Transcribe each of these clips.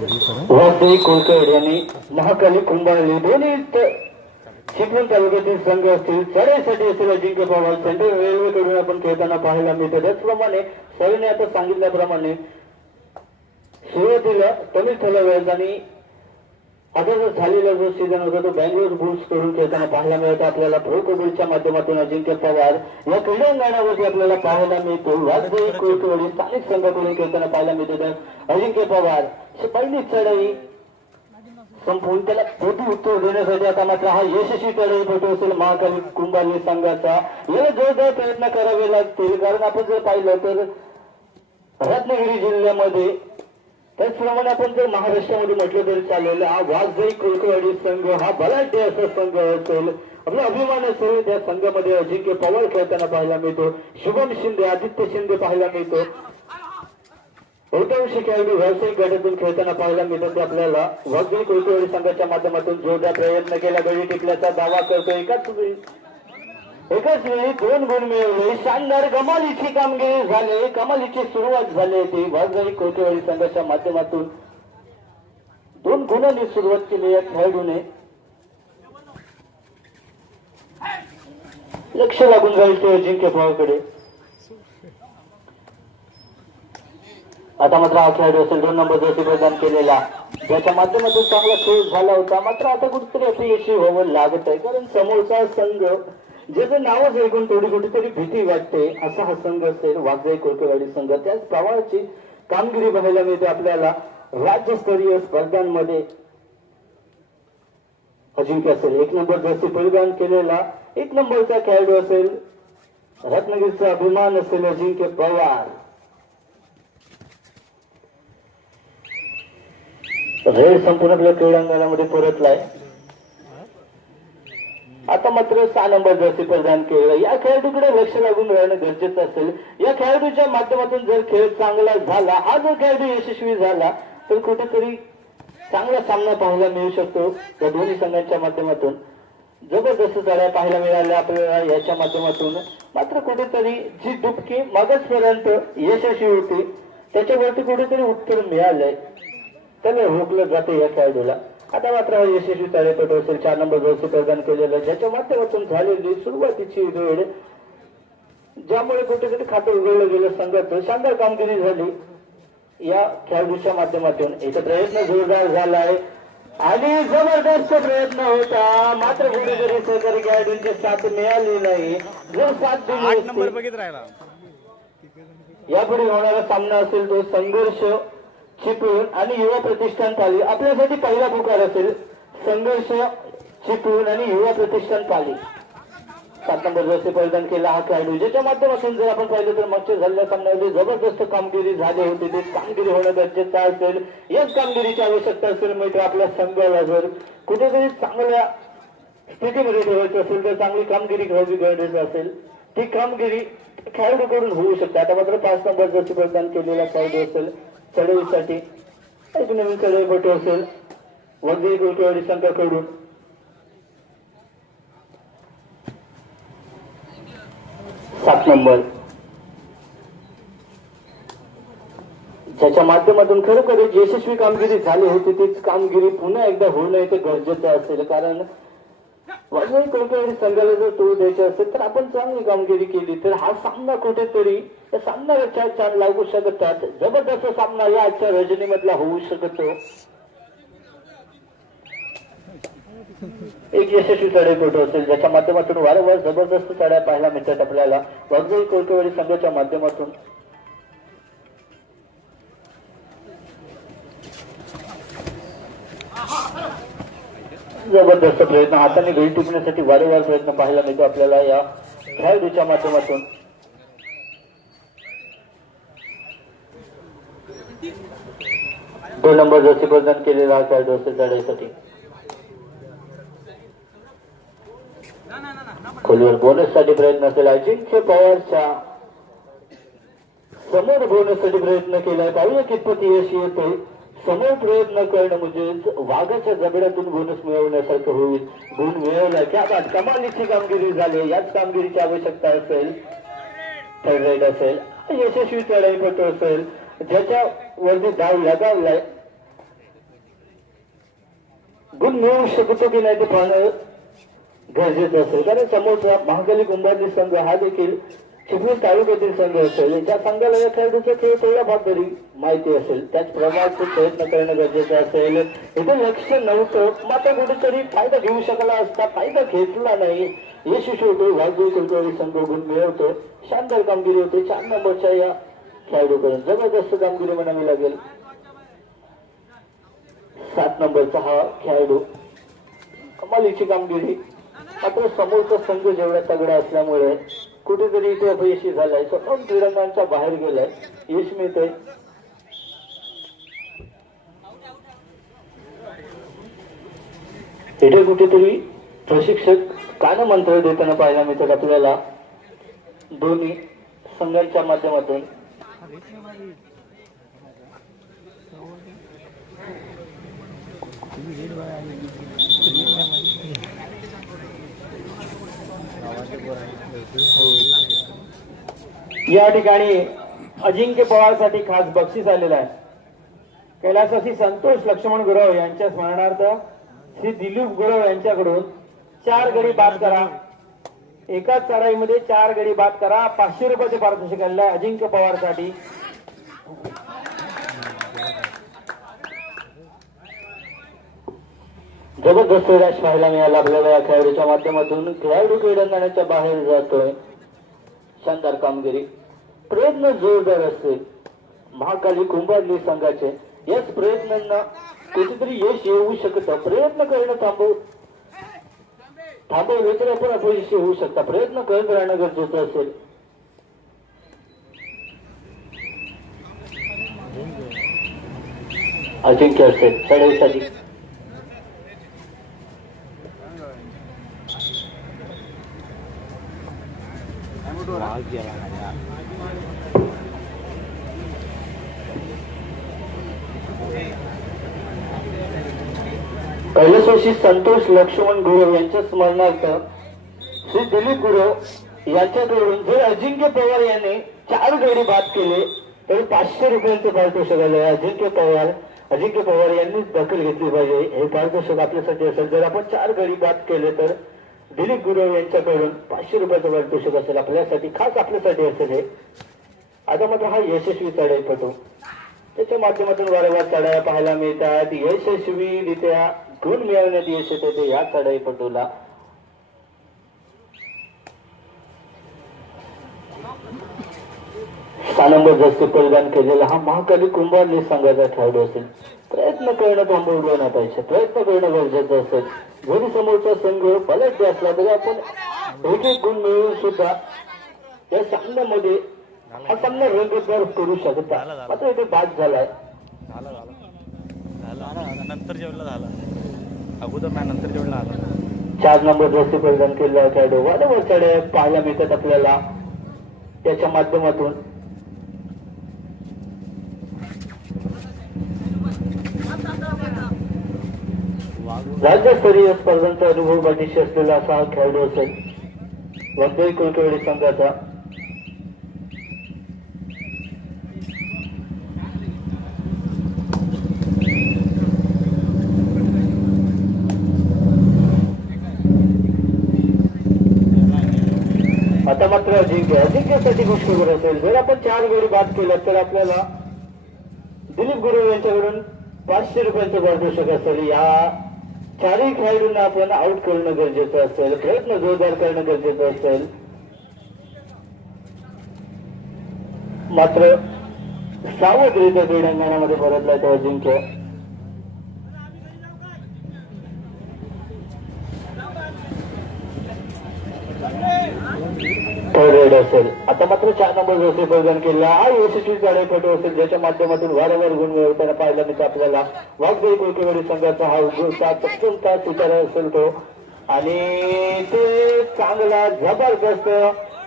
वाजदेवी कोळकड यांनी महाकाली कुंभारली दोन्ही चिपळूण तालुक्यातील संघ असतील चढाईसाठी असेल अजिंक्य पवार सेंट्रल रेल्वेकडून आपण खेळताना पाहायला मिळतं त्याचप्रमाणे सविने आता सांगितल्याप्रमाणे सुरुवातीला कमी तमिळ वेळ आणि आता जो झालेला जो सीझन होता तो बँगलोर बुल्सकडून खेळताना पाहायला मिळतो आपल्याला प्रो कबड्डीच्या माध्यमातून अजिंक्य पवार या क्रीडांगणावरती आपल्याला पाहायला मिळतो. वाजपेयी कोळकवडी स्थानिक संघाकडून खेळताना पाहायला मिळतो. तर अजिंक्य पवार पहिली चढाई संपवून त्याला पोटी उत्तर देण्यासाठी आता मात्र हा यशस्वी चढाई पटू असेल महाकाली कुंभारली संघाचा. याला जोरदार प्रयत्न करावे लागतील. कारण आपण जर पाहिलं तर रत्नागिरी जिल्ह्यामध्ये त्याचप्रमाणे आपण जर महाराष्ट्रामध्ये म्हटलं तरी चालेल हा वाघजाई कोळकवाडी संघ हा बलाढ्य असा संघ असेल. आपला अभिमान असेल त्या संघामध्ये अजिंक्य पवार खेळताना पाहायला मिळतो शुभम शिंदे आदित्य शिंदे पाहायला मिळतो. बहुतांश खेळाडू व्यावसायिक गटातून खेळताना पाहायला मिळतात. ते आपल्याला वाघजाई कोळकवाडी संघाच्या माध्यमातून जोरदार प्रयत्न केला. गडी टिकल्याचा दावा करतो एकाच एकाच वेळी दोन गुण मिळवले. शानदार कमालीची कामगिरी झाली. कमालीची सुरुवात झाली होती. वाघजाई कोटेवाडी संघाच्या माध्यमातून दोन गुणांनी सुरुवात केली या खेळाडूने. लक्ष लागून जाईल ते अजिंक्य पवारकडे आता मात्र हा खेळाडू असेल. दोन नंबर जसे प्रदान केलेला. ज्याच्या माध्यमातून चांगला खेळ झाला होता. मात्र आता कुठेतरी अपयशी व्हावं लागत आहे कारण समोरचा संघ ज्याचं नावच ऐकून थोडी कुठेतरी भीती वाटते असा हा संघ असेल वाघजाई कोळकेवाडी संघ त्याच प्रमाणाची कामगिरी बघायला मिळते आपल्याला. राज्यस्तरीय स्पर्धांमध्ये अजिंक्य असेल. एक नंबर जर्सी परिधान केलेला एक नंबरचा खेळाडू असेल. रत्नागिरीचा अभिमान असेल अजिंक्य पवार. रेड संपूर्ण आपल्या क्रीडांगणामध्ये परतलाय. आता मात्र सहा नंबर जर्सी प्रदान केलं या खेळाडूकडे लक्ष लागून राहणं गरजेचं असेल. या खेळाडूच्या माध्यमातून जर खेळ चांगला झाला हा जर खेळाडू यशस्वी झाला तर कुठेतरी चांगला सामना पाहायला मिळू शकतो. या दोन्ही संघांच्या माध्यमातून. जबरदस्त चढ्या पाहायला मिळाल्या आपल्याला याच्या माध्यमातून. मात्र कुठेतरी जी डुबकी मागासपर्यंत यशस्वी होती त्याच्यावरती कुठेतरी उत्तर मिळालंय. त्याने रोखलं जाते या खेळाडूला. आता मात्र हा यशस्वी तारेपट असेल. चार नंबर जर्सी प्रदान केलेलं ज्याच्या माध्यमातून झालेली सुरुवातीची वेळ ज्यामुळे कुठेतरी खातं उघडलं गेलं संघाचं. शानदार कामगिरी झाली. या खेळाडूच्या माध्यमातून इथं प्रयत्न जोरदार झालाय. आणि जबरदस्त प्रयत्न होता. मात्र कुठेतरी सहकारी खेळाडूंची साथ मिळाली नाही. जर साथ दिली आठ असती. नंबर बघित राहिला. यापुढे होणारा सामना असेल तो संघर्ष चिपळूण आणि युवा प्रतिष्ठान पाली आपल्यासाठी पहिला पुकार असेल संघर्ष चिपळूण आणि युवा प्रतिष्ठान पाली सात नंबर जसे परिधान केला हा खेळाडू. ज्याच्या माध्यमातून जर आपण पाहिलं तर मागच्या झालेल्या सामन्यामध्ये जबरदस्त कामगिरी झाली होती. ते कामगिरी होणं गरजेचं असेल. याच कामगिरीची आवश्यकता असेल मित्र आपल्या संघाला जर कुठेतरी चांगल्या स्थितीमध्ये ठेवायचं असेल तर चांगली कामगिरी घ्यावी गरजेचं असेल. ती कामगिरी खेळाडूकडून होऊ शकते. आता मात्र पाच नंबर जसे परिधान केलेला खेळाडू असेल. चढवीसाठी एक नवीन चढाईपटू असेल. वगैरे गोलकवाडी संघाकडून. सात नंबर. ज्याच्या माध्यमातून खरोखर यशस्वी कामगिरी झाली होती तीच कामगिरी पुन्हा एकदा होणं इथे गरजेचं असेल. कारण वाजवाई कोणत्या संघाला जर तोड द्यायचा असेल तर आपण चांगली कामगिरी केली तर हा सामना कुठेतरी या सामन्याला चार लागू शकतात. जबरदस्त सामना या आजच्या रजनीमधला होऊ शकतो. एक यशस्वी चढाईपटू असेल ज्याच्या माध्यमातून वारंवार जबरदस्त चढ्या पाहायला मिळतात आपल्याला. वाजवाई कोळकेवाडी संघाच्या माध्यमातून. जबरदस्त प्रयत्न हाताने घरी टिपण्यासाठी वारंवार प्रयत्न पाहायला मिळतो आपल्याला या खेळाडूच्या माध्यमातून. दोन नंबर जर्सी प्रदान केलेला हा खेळाडू असेल लढाईसाठी खोलीवर बोनससाठी प्रयत्न असेल. अजिंक्य पवारच्या समोर बोनससाठी प्रयत्न केलाय. पाहूया कितपत यश येते समोर प्रयत्न करणं म्हणजे वाघाच्या जबड्यातून बोनस मिळवण्यासारखं होईल गुण मिळवला की आता कमालीची कामगिरी झाली याच कामगिरीची आवश्यकता असेल थर्ड राईट असेल यशस्वी चढाईपटू असेल ज्याच्या वरती धाव लगावलाय. गुण मिळवू शकतो की नाही ते पाहणं गरजेचं असेल. कारण समोरचा महाकाली कुंभारली संघ हा देखील चिपळूण तालुक्यातील संघ असेल त्या संघाला या खेळाडूचा खेळ थोडाफार तरी माहिती असेल त्याचप्रमाणे तो प्रयत्न करणं गरजेचं असेल. इथे लक्ष नव्हतं मात्र कुठेतरी फायदा घेऊ शकला असता फायदा घेतला नाही. यशस्वी होतो वाजवी कुलकर्णी संघ गुण मिळवतो. शानदार कामगिरी होते. चार नंबरच्या या खेळाडूकडून जबरदस्त कामगिरी म्हणावी लागेल. सात नंबरचा हा खेळाडू कमालीची कामगिरी. मात्र समोरचा संघ जेवढा तगडा असल्यामुळे कुठेतरी इथे अपयशी झालाय. स्वतः क्रीडांगणाच्या बाहेर गेलाय. यश मिळतंय इथे कुठेतरी प्रशिक्षक कान मंत्र देताना पाहायला मिळतात आपल्याला. दोन्ही संघांच्या माध्यमातून. या ठिकाणी अजिंक्य पवारसाठी खास बक्षीस आलेलं आहे. कैलासवासी संतोष लक्ष्मण गुरव यांच्या स्मरणार्थ श्री दिलीप गुरव यांच्याकडून चार गडी बाद करा. एकाच चढाईमध्ये चार गडी बाद करा. पाचशे रुपयाचे पारितोषिक आलेलं आहे अजिंक्य पवारसाठी. जबरदस्त रॅश पाहायला मिळाला. आपल्याला या खेळाडूच्या माध्यमातून खेळाडू क्रीडांगणाच्या बाहेर जातोय. शानदार कामगिरी. प्रयत्न जोरदार असतील महाकाली कुंभारली संघाचे. याच प्रयत्नांना कुठेतरी यश येऊ शकतं. प्रयत्न करणं थांबव. थांबवले तर आपण अपयशी होऊ शकता. प्रयत्न करत राहणं गरजेचं असेल. अजिंक्य असेल. चढाईसाठी कैलासवासी संतोष लक्ष्मण गुरव यांच्या स्मरणार्थ श्री दिलीप गुरव यांच्याकडून जर अजिंक्य पवार यांनी चार गडी बाद केले तर पाचशे रुपयांचे पारितोषिक आले. अजिंक्य पवार अजिंक्य पवार यांनीच दखल घेतली पाहिजे. हे पारितोषिक आपल्यासाठी असेल. जर आपण चार गडी बाद केले तर दिलीप गुरव यांच्याकडून पाचशे रुपयाचं पारितोषिक असेल आपल्यासाठी खास आपल्यासाठी असेल हे. आता मात्र हा यशस्वी चढाईपटू त्याच्या माध्यमातून वारंवार चढाया पाहायला मिळतात. यशस्वीरित्या गुण मिळवण्यात यश येते ते या चढाईपटूला स्थानंबर जास्त परिधान केलेला हा महाकाली कुंभारली संघाचा खेळाडू असेल. प्रयत्न करणं थांबवलं नाही पाहिजे प्रयत्न करणं गरजेचं असेल. जरी समोरचा संघ बलाढ्य असला तरी आपण एक एक गुण मिळवून सुद्धा या सामन्यामध्ये हा सामना रंगतदार करू शकता. मात्र इथे बाद झालाय. झाला झाला. झाला. नंतर जेवढला झाला. अगोदर नंतर जेवढला आला चार नंबर जर्सी परिधान केलेला खेळाडू. वारंवार चढे पाहायला मिळतात आपल्याला. त्याच्या माध्यमातून राज्यस्तरीय स्पर्धांचा अनुभव पाठीशी असलेला असा हा खेळाडू असेल. वंदई कुलकर्णी संघाचा. आता मात्र अजिंक्य. अजिंक्यसाठी गोष्ट करत असेल. जर आपण चार गडी बाद केला तर आपल्याला दिलीप गुरु यांच्याकडून पाचशे रुपयांचं पारितोषिक असेल. या चारही खेळाडूंना आपण आउट करणं गरजेचं असेल प्रयत्न जोरदार करणं गरजेचं असेल. मात्र सावधरित्या क्रीडांगणामध्ये परतलाय तो अजिंक्य थर्ड असेल. आता मात्र चार नंबर व्यवस्थित प्रदान केला हा यशस्वी चढाईपटू असेल ज्याच्या माध्यमातून वारंवार गुण मिळवताना पाहायला मिळतं आपल्याला. वाघदेवी कुलकर्णी संघाचा हा उद्योगचा तत्समता स्वीकार असेल तो आणि ते चांगला जबरदस्त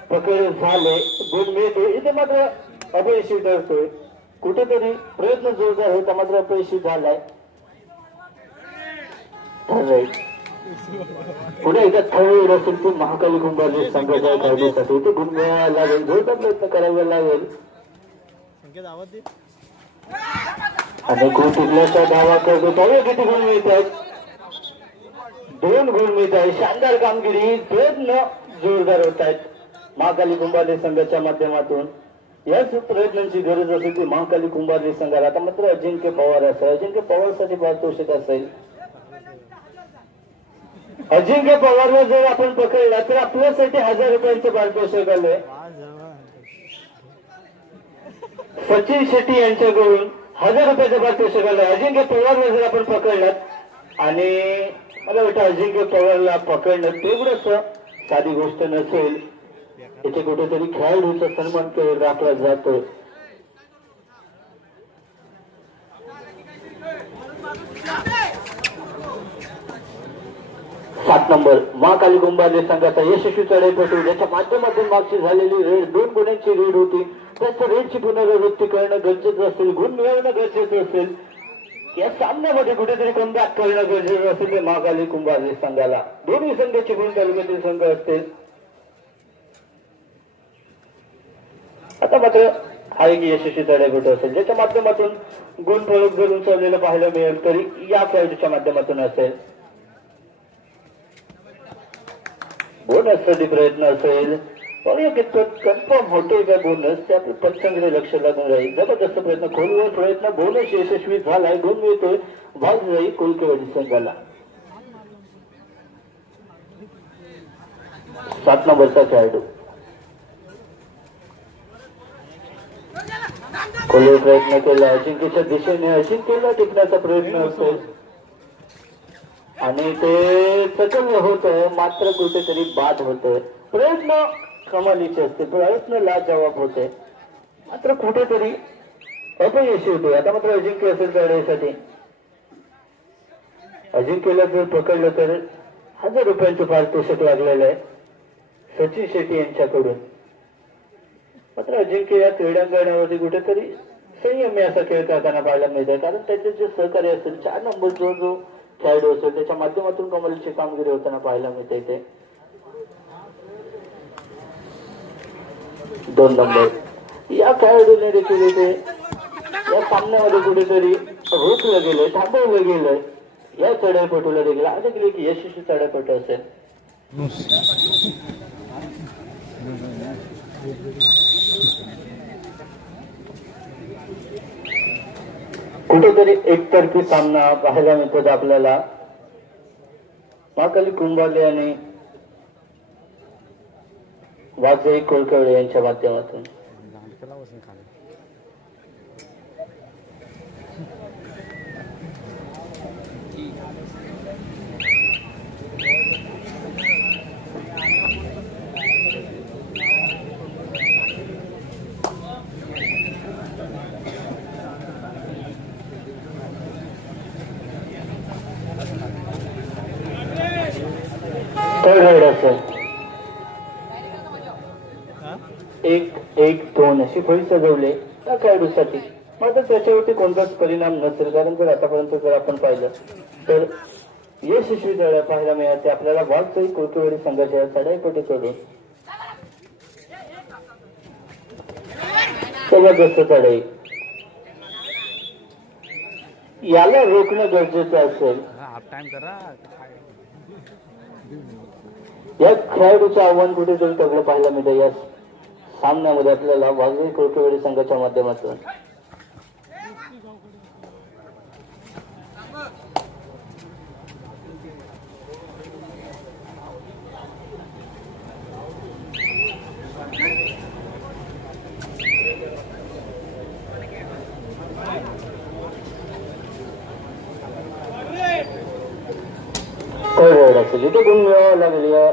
पकड झाले. गुण मिळतो इथे मात्र अपयशी ठरतोय. कुठेतरी प्रयत्न जोरदार होता मात्र अपयशी झालाय. पुढे एकदा असेल ते महाकाली कुंभारली संघाच्या खेळाडूसाठी ते मिळायला लागेल जोरदार प्रयत्न करावा लागेल. आणि गुण टिकल्याचा दावा करतो त्यावेळी किती गुण मिळत आहेत दोन गुण मिळत आहे शानदार कामगिरी प्रयत्न जोरदार होत आहेत. महाकाली कुंभारली संघाच्या माध्यमातून. याच प्रयत्नांची गरज असेल ती महाकाली कुंभारली संघाला. आता मात्र अजिंक्य पवार असेल. अजिंक्य पवारसाठी पारितोषिक असेल. अजिंक्य पवारला जर आपण पकडला तर आपल्यासाठी हजार रुपयांचं पारितोषिक आलंय सचिन शेट्टी यांच्याकडून हजार रुपयाचं पारितोषिक आलंय अजिंक्य पवारला जर आपण पकडलात आणि मला वाटतं अजिंक्य पवारला पकडणं तेवढंच साधी गोष्ट नसेल. इथे कुठेतरी खेळाडूचा सन्मान केला राखला जातो. सात नंबर. महाकाली कुंभारले संघाचा यशस्वी चढाईपटू. ज्याच्या माध्यमातून मागची झालेली रेड दोन गुणांची रेड होती. त्याच्या रेडची पुनरावृत्ती करणं गरजेचं असेल गुण मिळवणं गरजेचं असेल. या सामन्यामध्ये कुठेतरी कमबॅक करणं गरजेचं असेल ते महाकाली कुंभारले संघाला. दोन्ही संघाचे गुण तालुक्यातील संघ असतील. आता मात्र हा एक यशस्वी चढाईपटू असेल. ज्याच्या माध्यमातून गुण प्रयोग जर उंचावलेलं पाहायला मिळेल तरी या खेळाडूच्या माध्यमातून असेल. बोनससाठी प्रयत्न असेल बघूया कितपत कन्फर्म होतोय का बोनस त्या पंचांकडे लक्ष लागून राहील. जबरदस्त प्रयत्न खोलवर प्रयत्न. बोनस यशस्वी झालाय गुण मिळतोय भाग जाईल कोलकेवाडी संघाला. सात नंबरचा खेळाडू. खोलवर प्रयत्न केला. अजिंक्यच्या दिशेने अजिंक्यला टिकण्याचा प्रयत्न असतो आणि ते सकल होत मात्र कुठेतरी बाद होत. प्रयत्न कमालीचे असते प्रयत्न लाजवाब होते. मात्र कुठेतरी अपयशी होते. आता मात्र अजिंक्य असेल लढाईसाठी अजिंक्यला जर पकडलं तर हजार रुपयांचं पारितोषिक लागलेलं आहे सचिन शेट्टी यांच्याकडून. मात्र अजिंक्य या क्रीडांगणावरती कुठेतरी संयमी असा खेळ करताना पाहायला मिळतोय. कारण त्याचे जे सहकार्य असेल चार नंबर जो जो खेळाडू असेल त्याच्या माध्यमातून कमलची कामगिरी होताना पाहायला मिळते इथे. दोन नंबर. या खेळाडूने देखील इथे या सामन्यामध्ये कुठेतरी रोखलं गेलंय थांबवलं गेलंय. या चढ्यापटूला देखील असं देखील एक यशस्वी चढ्यापटू असेल. कुठेतरी एकतर्फी सामना पाहायला मिळतो आपल्याला. माकाली कुंभाले आणि वाजई कोलकवडे यांच्या माध्यमातून थर्ड राईड असेल एक एक दोन अशी फळी सजवले. त्या खेळाडूसाठी मात्र त्याच्यावरती कोणताच परिणाम नसेल. कारण जर आतापर्यंत जर आपण पाहिलं तर यशस्वी चढ्या पाहायला मिळाले आपल्याला वाघचाही कोथळवाडी संघाच्या चढाईपटी चढून जबरदस्त चढाई. याला रोखणं गरजेचं असेल. या खेळाडूचं आव्हान कुठेतरी तगडं पाहायला मिळतं या सामन्यामध्ये आपल्याला वाघरी कोटवेडी संघाच्या माध्यमातून. थर्ड राईड असेल इथे गुण मिळावा लागेल या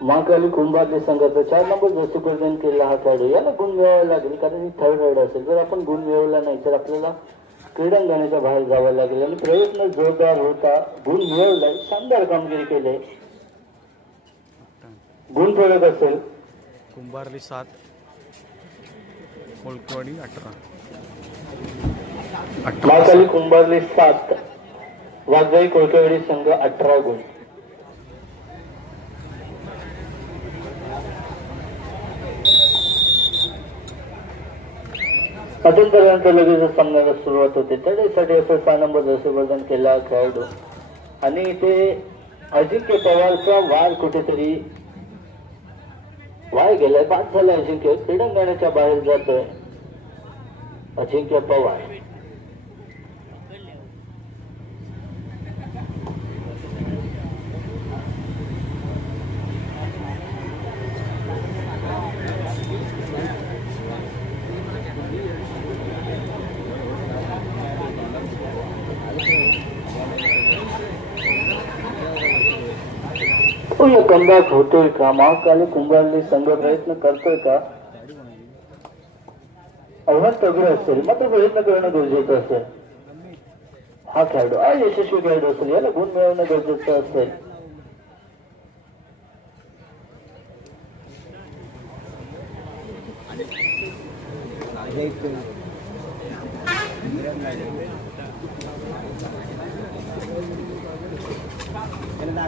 महाकाली कुंभारली संघाचा चार नंबर जशी प्रेझेंट केला हा खेळाडू याला गुण मिळावा लागेल. कारण ही थर्ड राईड असेल. जर आपण गुण मिळवला नाही तर आपल्याला क्रीडांगणाच्या बाहेर जावं लागेल. आणि प्रयत्न जोरदार होता. गुण मिळवलाय. शानदार कामगिरी केली. गुण प्रयोग असेल. कुंभारली सात कोलकवाडी अठरा. महाकाली कुंभारली सात. वाघजाई कोळकेवाडी संघ अठरा गुण. मध्यंतरानंतर लगेच सामन्याला सुरुवात होते. त्याच्यासाठी असं सानंब नंबर केला खेळाडू. आणि ते अजिंक्य पवारचा वार कुठेतरी वाय गेलाय बाद झाला अजिंक्य क्रीडांगणाच्या बाहेर जातोय अजिंक्य पवार. या होतोय का? महाकाली कुंभारली संघ प्रयत्न करतोय का? आव्हान तगड असेल. मात्र प्रयत्न करणं गरजेचं असेल. हा खेळाडू. हा यशस्वी खेळाडू असेल. याला गुण मिळवणं गरजेचं असेल.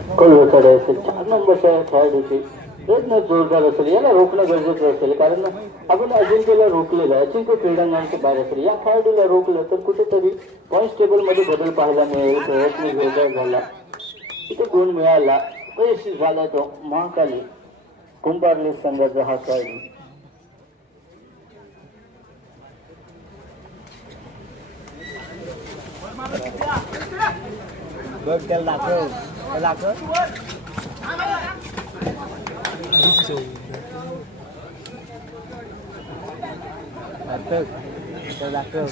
कळवकडे असेल चार नंबर खेळाडूची प्रयत्न जोरदार असेल याला रोखणं गरजेचं असेल कारण आपण अजिंक्यला रोखलेलं आहे अजिंक्य क्रीडांगणाच्या बाहेर असेल या खेळाडूला रोखलं तर कुठेतरी पॉईंट टेबलमध्ये बदल पाहायला मिळेल प्रयत्न जोरदार झाला तिथे गुण मिळाला यशस्वी झाला तो महाकाली कुंभारले संघाचा हा खेळाडू बघ त्याला दाखव. त्याला दाखव सार्थक, त्याला दाखव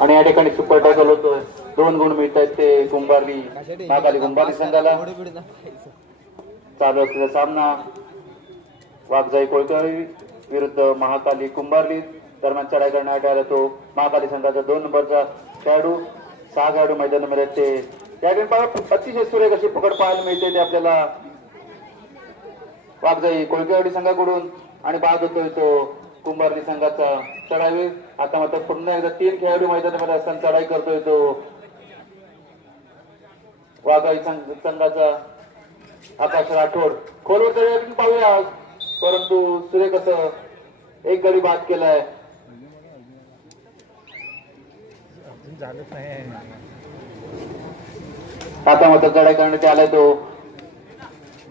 आणि या ठिकाणी सुपर टॅकल होतोय दोन गुण मिळत आहेत ते कुंभारली महाकाली कुंभारली संघाला चालू असलेला सामना वाघजाई कोळकरी विरुद्ध महाकाली कुंभारली दरम्यान चढाई करण्यात आला तो महाकाली संघाचा दोन नंबरचा खेळाडू सहा खेळाडू मैदानामध्ये ते या ठिकाणी पहा, अतिशय सुरेख अशी पकड पाहायला मिळते ते आपल्याला. वाघजाई कोळकेवाडी संघाकडून आणि बाद होतोय तो कुंभारली संघाचा चढाई. आता मात्र पुन्हा एकदा तीन खेळाडू मैदानामध्ये असताना चढाई करतोय तो वाघाई संघाचा आकाश राठोड. खोलवर पाहूया. परंतु सुरेख कसं एक गडी बाद केलाय. आता मात्र चढाई करण्यात आलाय तो.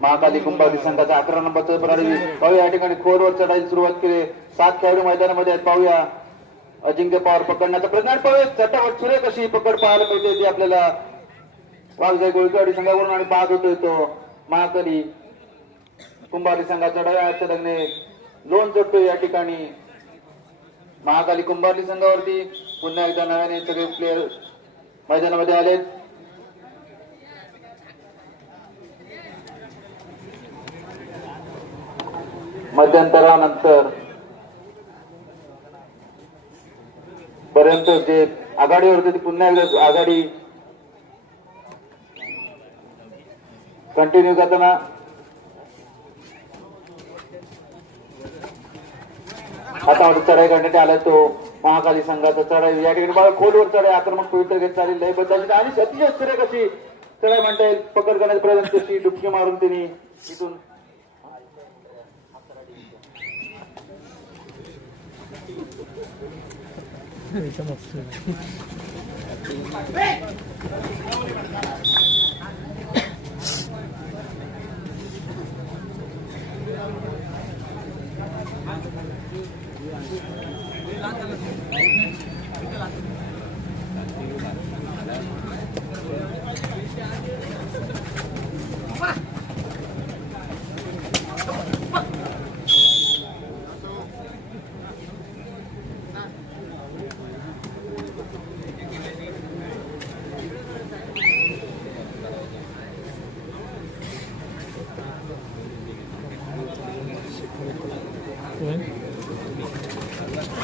महाकाली कुंभारी संघाचा अकरा नंबरचा प्रणाली पाहूया या ठिकाणी खोरवर चढायची सुरुवात केली. सात खेळाडू मैदानामध्ये आहेत. पाहूया अजिंक्य पवार पकडण्याचा प्रयत्न पाहूया चटावट सुरे कशी पकड पाहायला मिळते ती आपल्याला वाघजाई गोळकेवाडी संघावरून आणि बाद होतोय तो. महाकाली कुंभारी संघाचा डाव्या लग्ने लोन जोडतोय या ठिकाणी. महाकाली कुंभारली संघावरती पुन्हा एकदा नव्याने सगळे प्लेयर मैदानामध्ये आलेत. मध्यंतरानंतर पर्यंत जे आघाडीवर होते पुन्हा एकदा आघाडी. कंटिन्यू करताना आता आता चढाई करण्यात आला तो महाकाली संघाचा चढाई. या ठिकाणी मला खोलवर चढाई. आक्रमक पवित्र घेत चालेल. लय बदल आणि अतिशय सुरेख कशी. चढाई म्हणता येईल. पकड करण्याचा प्रयत्न कशी डुबकी मारून त्यांनी इथून.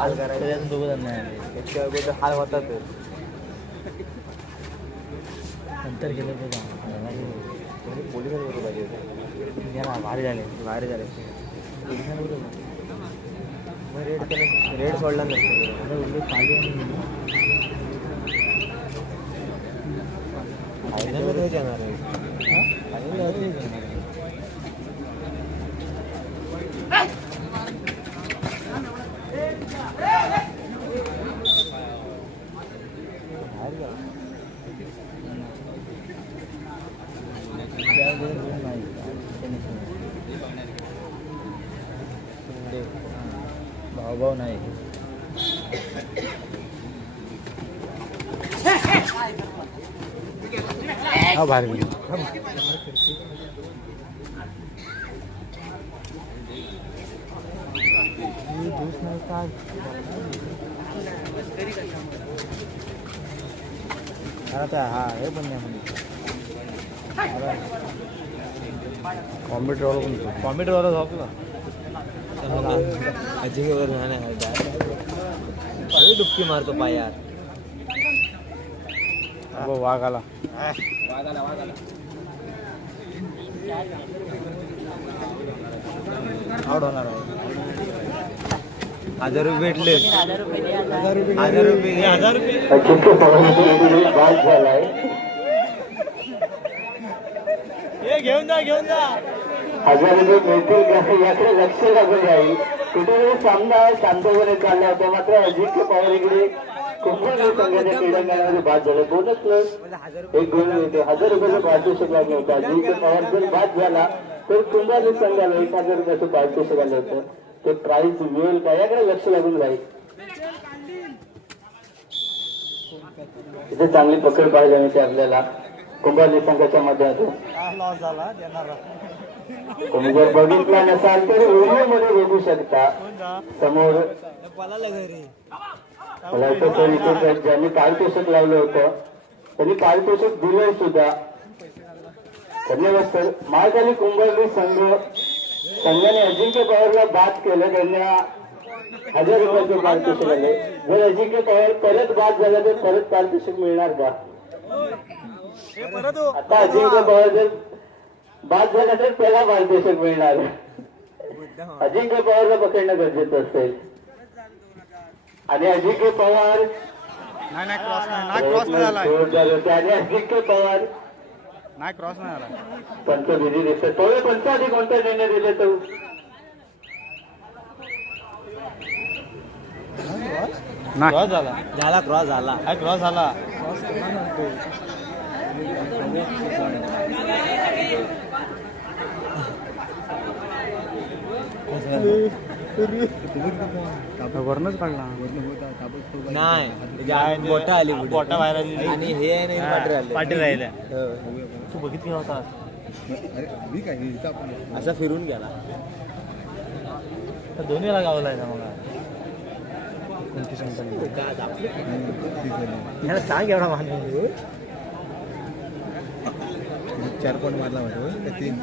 दोघं जण नाही हाल होतात नंतर गेलं तर पोलिसांबरोबर पाहिजे होते. गेला भारी झाले. भारी झाले. रेड रेड सोडला नसतो. येणार भाऊ भाऊ नाही हा भारी आता हा हे पण नाही कॉम्प्युटरवाला पण कॉम्प्युटरवाला झोपला अजिंक्यवर डुबकी मारतो पायात वाघ आला. आउट होणार आहे. हजार रुपये भेटले. हजार रुपये हजार रुपये अजिंक्य बाद झालाय. घेऊन जा घेऊन जा. हजार रुपये मिळतील का? याकडे लक्ष लागून राहील. कुठेतरी सामना शांतपणे चालला होता. मात्र अजिंक्य पवार इकडे कुंभकर्ण संघाच्या क्रीडांगणामध्ये बाद झाले बोनस प्लस एक गोल मिळते. हजार रुपयाचं पारितोषिक लागलं होतं. अजिंक्य पवार जर बाद झाला तर कुंभारली संघाला एक हजार रुपयाचं पारितोषिक आलं होतं. ते प्राईज मिळेल का? याकडे लक्ष लागून राहील. इथे चांगली पकड पाहायला मिळते आपल्याला. कुंभारली संघाच्या माध्यमातून. तुम्ही जर बघितला नसाल तर मध्ये बघू शकता. समोर मला वाटतं ज्यांनी पारितोषिक लावलं होतं त्यांनी पारितोषिक दिलंय सुद्धा. धन्यवाद सर. महाकाली कुंभर्ली संघ संघाने अजिंक्य पवारला बाद केलं. त्यांना हजार रुपयाचे पारितोषिक आले जर अजिंक्य पवार परत बाद झाला तर परत पारितोषिक मिळणार का? आता अजिंक्य पवार बाद झाला तर त्याला पारितोषिक मिळणार. अजिंक्य पवारला पकडणं गरजेचं असेल. आणि अजिंक्य पवार आणि अजिंक्य पवार नाही क्रॉस नाही पंच विधी दिसत पवार पंचाआधी कोणता निर्णय दिले तो? नाही. क्रॉस झाला. झाला क्रॉस झाला. हा क्रॉस झाला. वरनच काढला. नाही मोठा आली. बोटा बाहेर आली आणि हे पाठी राहिल्या हो. तू बघितली होता असा फिरून गेला. दोन्हीला गावला आहे ना मला कोणती याला सांग एवढा मान चार पॉईंट मारला वाटतो तीन.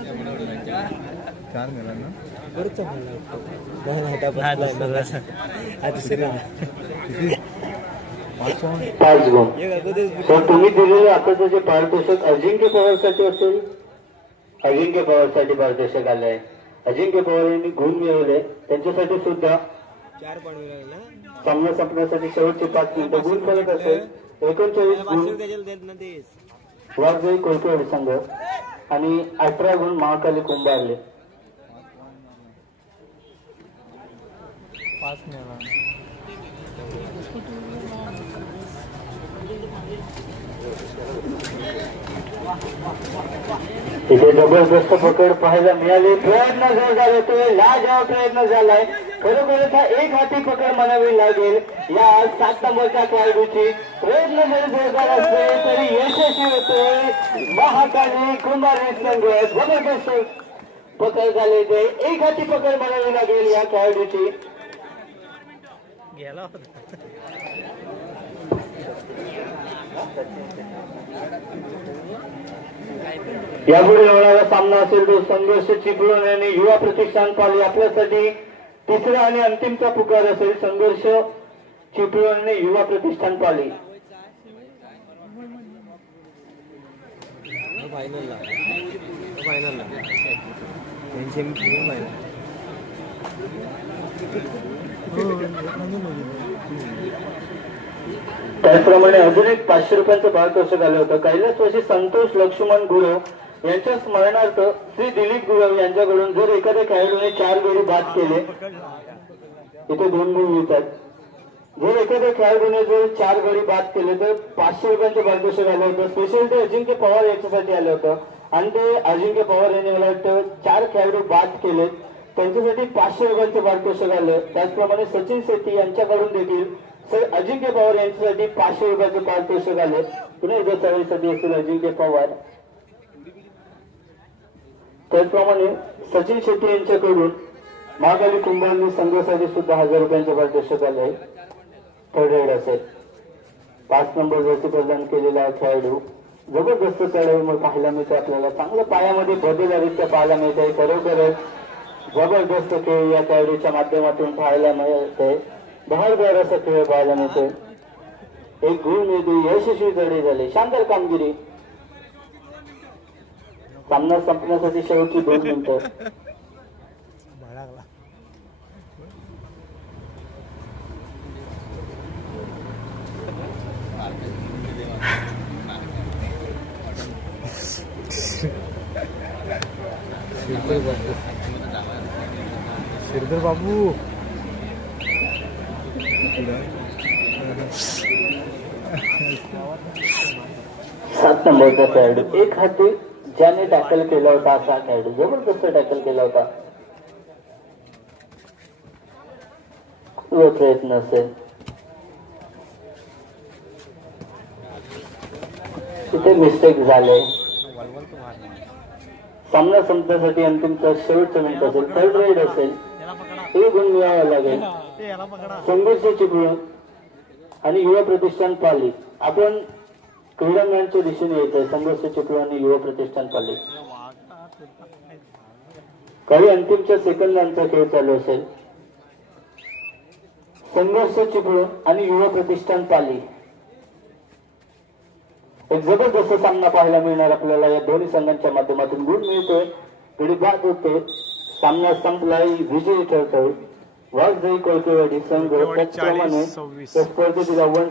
चार नेला ना? हा, तुम्ही दिलेलं आताचं जे पारितोषिक अजिंक्य पवारसाठी असेल अजिंक्य पवारसाठी पारितोषिक आलंय. अजिंक्य पवार यांनी गुण मिळवले. त्यांच्यासाठी सुद्धा चार पॉईंट मिळाले ना? सामना संपण्यासाठी शेवटचे पाच मिनिटं गुण फरक असेल. एकोणचाळीस गुण. वाघजाई कोळपेवाडी संघ आणि अठरा गुण महाकाली कुंभारले इथे जबरदस्त पकड पाहायला मिळाली. प्रयत्न जोरदार होतोय लाजाव प्रयत्न झालाय. खरोखरच हा एक हाती पकड म्हणावी लागेल. या सात नंबरच्या खेळाडूची प्रयत्न जरी जोरदार असले तरी यशस्वी होतोय महाकाली कुंभारी संघ जबरदस्त पकड झाले ते. एक हाती पकड म्हणावी लागेल या खेळाडूची. गेला यापुढे होणारा सामना असेल तो संघर्ष चिपळूण आणि युवा प्रतिष्ठान पाली आपल्यासाठी तिसरा आणि अंतिमचा पुकार असेल संघर्ष चिपळूण युवा प्रतिष्ठान पाली त्याचप्रमाणे अजून एक पाचशे रुपयांचं पारितोषिक आलं होतं. कैलासवासी संतोष लक्ष्मण गुरव याच्या स्मरणार्थ श्री दिलीप गुरव यांच्याकडून जर एखाद्या खेळाडूने चार गडी बाद केले इथे दोन गुण मिळतात. जर एखाद्या खेळाडूने जर चार गडी बाद केले तर पाचशे रुपयांचं पारितोषिक आलं होतं. स्पेशल ते अजिंक्य पवार याच्यासाठी आलं होतं. आणि ते अजिंक्य पवार यांनी मला वाटतं चार खेळाडू बाद केलेत त्यांच्यासाठी पाचशे रुपयांचं पारितोषिक आलं. त्याचप्रमाणे सचिन शेट्टी यांच्याकडून देखील सर अजिंक्य पवार यांच्यासाठी पाचशे रुपयाचं पारितोषिक आले. पुन्हा एकदा चळवळीसाठी असतील अजिंक्य पवार. त्याचप्रमाणे सचिन शेट्टी यांच्याकडून महाकाली कुंभांनी संघासाठी सुद्धा हजार रुपयांचे पारदर्शक आले आहे. थर्ड रेड असेल. पाच नंबर वरती प्रदान केलेला आहे खेळाडू. जबरदस्त खेळाडू मग पाहायला मिळते आपल्याला. चांगल्या पायामध्ये बदलरित्या पाहायला मिळते. खरोखरच जबरदस्त खेळ या खेळाडूच्या माध्यमातून पाहायला मिळते. बहारदार असा खेळ पाहायला मिळते. एक गुण मिळते. यशस्वी जडे झाले. शानदार कामगिरी. सामना संपण्यासाठी शेवटची दोन मिनिटं. शिरदर बाबू. सात नंबरचा खेळाडू एक हाती ज्याने टॅकल केला होता असा खेळाडू. जबरदस्त टॅकल केला होता? व प्रयत्न असेल. तिथे मिस्टेक झाले. सामना संपण्यासाठी अंतिमचा शेवटचा मिनिट असेल. थर्ड रेड असेल. ते हे गुण मिळावा लागेल. संघर्ष चिपळूण आणि युवा प्रतिष्ठान पाली. आपण क्रीडांगणाच्या दिशेने येत आहे संघर्ष चिपळूण आणि युवा प्रतिष्ठान पाली काही अंतिमच्या सेकंदांचा खेळ चालू असेल. संघर्ष चिपळूण आणि युवा प्रतिष्ठान पाली एक जबरदस्त सामना पाहायला मिळणार आपल्याला या दोन्ही संघांच्या माध्यमातून. गुण मिळतोय गडी बाद होते सामना संपलाय विजयी ठरतोय. वाघ कोळकेवाडी संघ त्याचप्रमाणे त्या स्पर्धेतील आव्हान